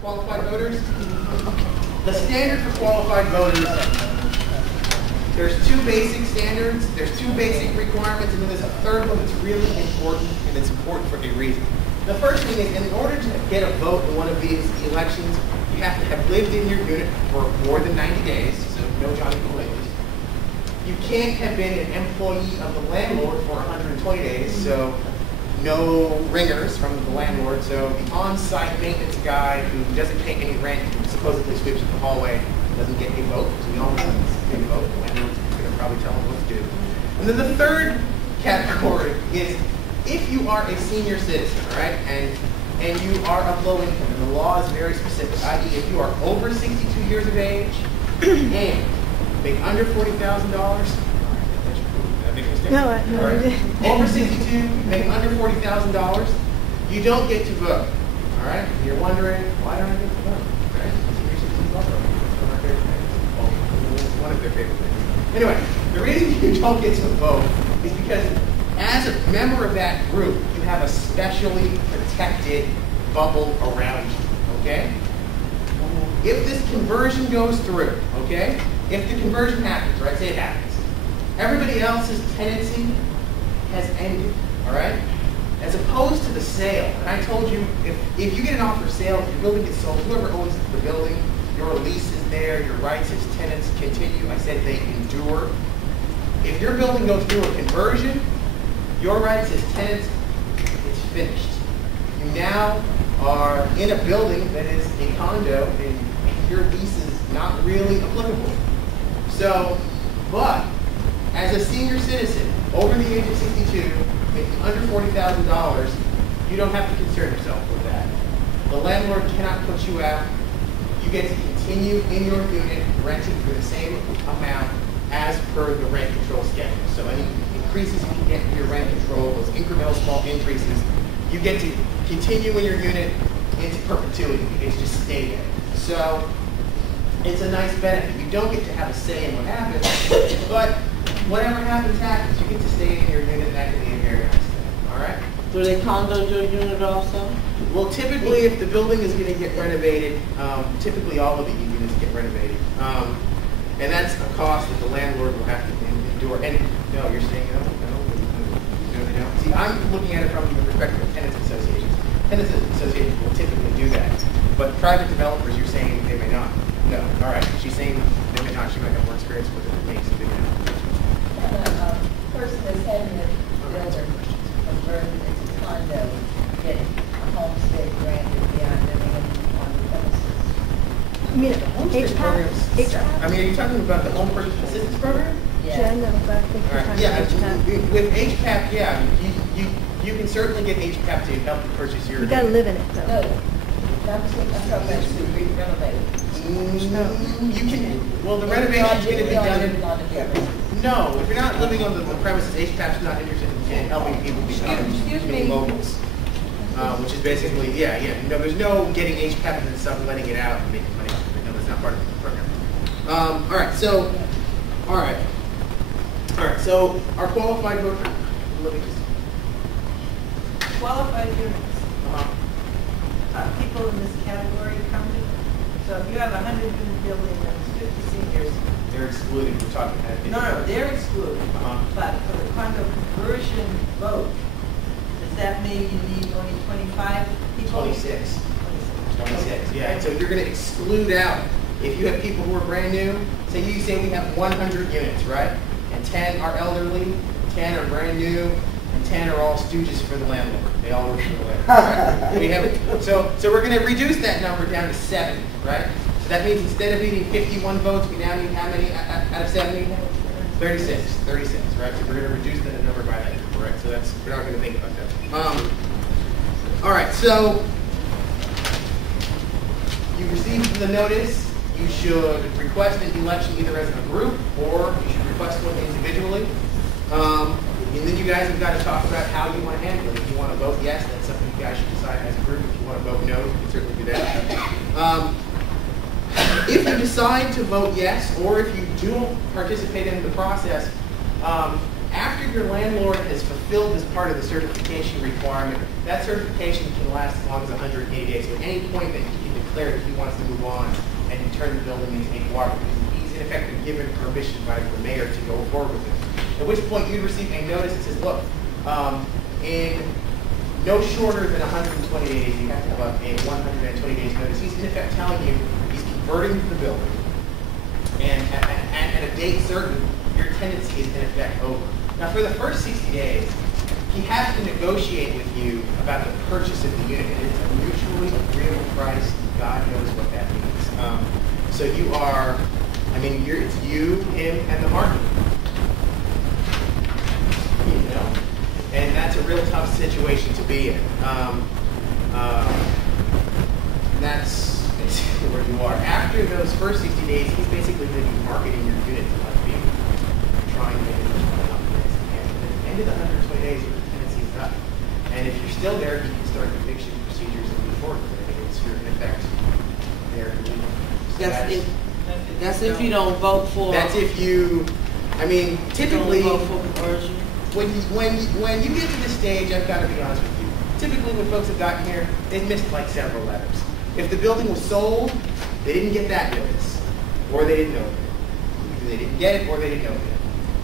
qualified voters? The standard for qualified voters, there's two basic standards, there's two basic requirements, and then there's a third one that's really important, and it's important for a reason. The first thing is, in order to get a vote in one of these elections, you have to have lived in your unit for more than 90 days, so no Johnny Come-Latelys. You can't have been an employee of the landlord for 120 days, so no ringers from the landlord. So the on-site maintenance guy who doesn't pay any rent, who supposedly sweeps the hallway, doesn't get a vote. So we all know he's getting a vote. The landlord's going to probably tell him what to do. And then the third category is if you are a senior citizen, right, and you are of low income, and the law is very specific, i.e. if you are over 62 years of age and make under $40,000. No, right. Over 62, make under $40,000, you don't get to vote. All right. You're wondering, why don't I get to vote? Right? Senior citizens love voting. It's one of their favorite things. Well, it's one of their favorite things. Anyway, the reason you don't get to vote is because as a member of that group, you have a specially protected bubble around you. Okay. If this conversion goes through, okay, if the conversion happens, right, say it happens, everybody else's tenancy has ended, all right? As opposed to the sale, and I told you, if you get an offer of sale, if your building gets sold, whoever owns the building, your lease is there, your rights as tenants continue. I said they endure. If your building goes through a conversion, your rights as tenants, it's finished. You now are in a building that is a condo, and your lease is not really applicable. So, but as a senior citizen over the age of 62, making under $40,000, you don't have to concern yourself with that. The landlord cannot put you out. You get to continue in your unit renting for the same amount as per the rent control schedule. So any increases you can get in your rent control, those incremental small increases, you get to continue in your unit into perpetuity. You get to just stay there. So it's a nice benefit. You don't get to have a say in what happens, but whatever happens, happens. You get to stay in your unit, and that can be a very nice thing. All right? Do they condo your unit also? Well, typically, if the building is going to get renovated, typically all of the units get renovated. And that's a cost that the landlord will have to endure. And no, you're saying no? No. See, I'm looking at it from the perspective of tenants associations. Tenants associations will typically do that. But private developers, you're saying they may not. No. All right. She's saying they may not. She might have more experience with it than me, so they may not. Person that's having a builder converted into condo, getting a homestead granted beyond living on the premises. You mean Homestead programs. HPAP? I mean, are you talking about the home purchase assistance program? Yeah, I know, but I think All you're right. talking Yeah, about HPAP. with HPAP, yeah, you can certainly get HPAP to help you purchase your. You gotta live in it, though. No, I'm talking about to renovate. You can. Well, the renovation's going to be done. No, if you're not living on the premises, HPAP's not interested in helping people become locals. Which is basically, yeah. No, there's no getting HPAP and then subletting it out and making money off of it. No, that's not part of the program. All right. So our qualified voter. Let me just. Qualified units. People in this category come to. So if you have a 100-unit building and there's 50 seniors. They're excluded. We're talking about. No, they're excluded. But for the condo conversion vote, does that mean you need only 25 people? 26. 26, yeah. So you're going to exclude out, if you have people who are brand new, say we have 100 units, right? And 10 are elderly, 10 are brand new, and 10 are all stooges for the landlord. They all work for the landlord. Right? We have, so we're going to reduce that number down to 70, right? So that means instead of needing 51 votes, we now need how many out of 70? 36, right? So we're going to reduce that number by that number, right? So that's, we're not going to think about that. All right, so you received the notice. You should request an election either as a group or you should request one individually. And then you guys have got to talk about how you want to handle it. If you want to vote yes, that's something you guys should decide as a group. If you want to vote no, you can certainly do that. If you decide to vote yes, or if you do participate in the process, after your landlord has fulfilled this part of the certification requirement, that certification can last as long as 180 days. So at any point that you can declared that he wants to move on and turn the building into a water. He's in effect been given permission by the mayor to go forward with it. At which point you receive a notice that says, look, in no shorter than 120 days, you have to have a 120 days notice. He's in effect telling you he's converting the building, and at a date certain, your tenancy is in effect over. Now, for the first 60 days, he has to negotiate with you about the purchase of the unit, and it's a mutually agreeable price. God knows what that means. So you are, I mean, it's you, him, and the market. You know, and that's a real tough situation to be in. And that's basically where you are. After those first 60 days, he's basically going to be marketing your unit to other people, trying to make it as much money as he can. And at the end of the 120 days, your tenancy is up. And if you're still there, you can start eviction procedures and move forward with it. It's your, in effect, there. That's if you don't vote for. That's if you, I mean, typically, don't vote for conversion. when you get to this stage, I've got to be honest with you. Typically, when folks have gotten here, they've missed like several letters. If the building was sold, they didn't get that notice, or they didn't know it. Either they didn't get it, or they didn't know it.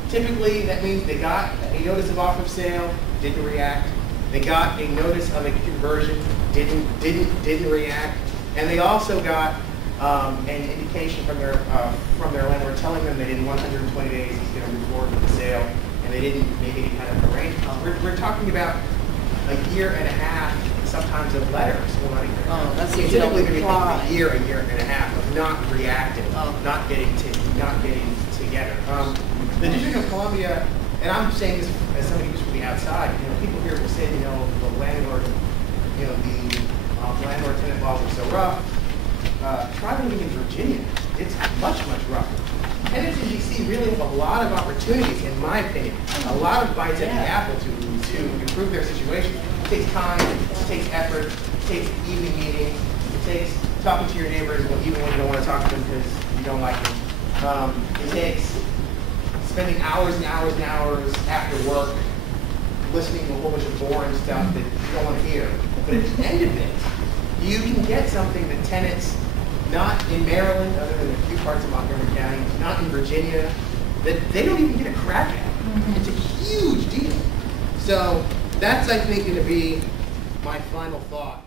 Typically, that means they got a notice of offer of sale, didn't react. They got a notice of a conversion, didn't react, and they also got an indication from their landlord telling them that in 120 days he's going to move forward with the sale, and they didn't make any kind of arrangement. We're talking about a year and a half, sometimes of letters. Well, not even. That's It's if you don't typically going to be reply. a year and a half of not reacting, not getting together. The District of Columbia, and I'm saying this as somebody who's from the outside. You know, people here will say, you know, the landlord, you know, the landlord-tenant laws are so rough. Try living in Virginia. It's much rougher. Tenants in DC really have a lot of opportunities, in my opinion, a lot of bites at the apple to improve their situation. It takes time, it takes effort, it takes evening meetings, it takes talking to your neighbors even when you don't want to talk to them because you don't like them. It takes spending hours and hours and hours after work listening to a whole bunch of boring stuff that you don't want to hear. But at the end of it, you can get something that tenants, not in Maryland, other than a few parts of Montgomery County, not in Virginia, that they don't even get a crack at. It's a huge deal. So that's, I think, going to be my final thought.